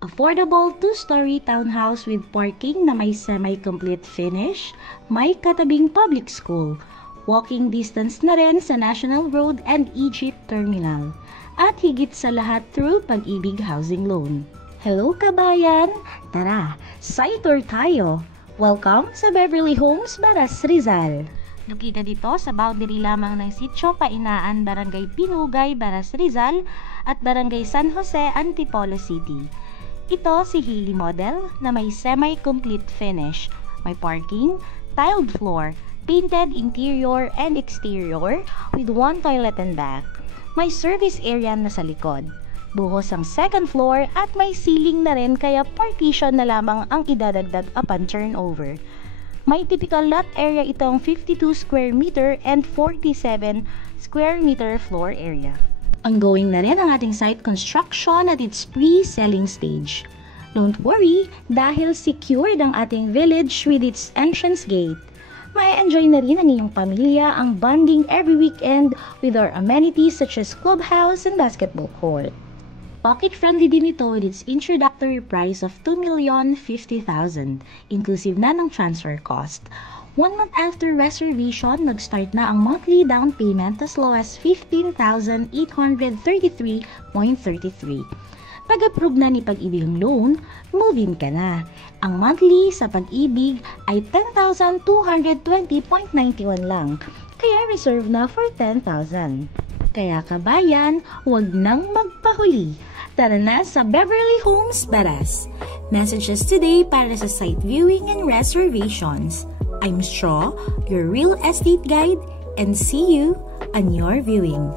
Affordable 2-story townhouse with parking na may semi-complete finish, may katabing public school, walking distance na rin sa National Road and Egypt Terminal, at higit sa lahat through Pag-ibig Housing Loan. Hello kabayan! Tara, site tour tayo! Welcome sa Beverly Homes, Baras, Rizal! Lokita dito sa boundary lamang ng Sitio Painaan, Barangay Pinugay, Baras, Rizal at Barangay San Jose, Antipolo City. Ito si Healy model na may semi-complete finish. May parking, tiled floor, painted interior and exterior with 1 toilet and bath. May service area na sa likod. Buhos ang second floor at may ceiling na rin kaya partition na lamang ang idadagdag upon turnover. May typical lot area itong 52 square meter and 47 square meter floor area. Ongoing na rin ang ating site construction at its pre-selling stage. Don't worry dahil secured ang ating village with its entrance gate. Mai-enjoy na rin ang iyong pamilya ang bonding every weekend with our amenities such as clubhouse and basketball court. Pocket-friendly din ito with its introductory price of 2,050,000, inclusive na ng transfer cost. 1 month after reservation, nag-start na ang monthly down payment as low as 15,833.33. Pag-approve na ni Pag-ibig ang loan, move-in ka na. Ang monthly sa Pag-ibig ay 10,220.91 lang, kaya reserve na for 10,000. Kaya kabayan, huwag nang magpahuli. Tara na sa Beverly Homes, Baras. Messages today para sa site viewing and reservations. I'm Straw, your real estate guide, and see you on your viewing.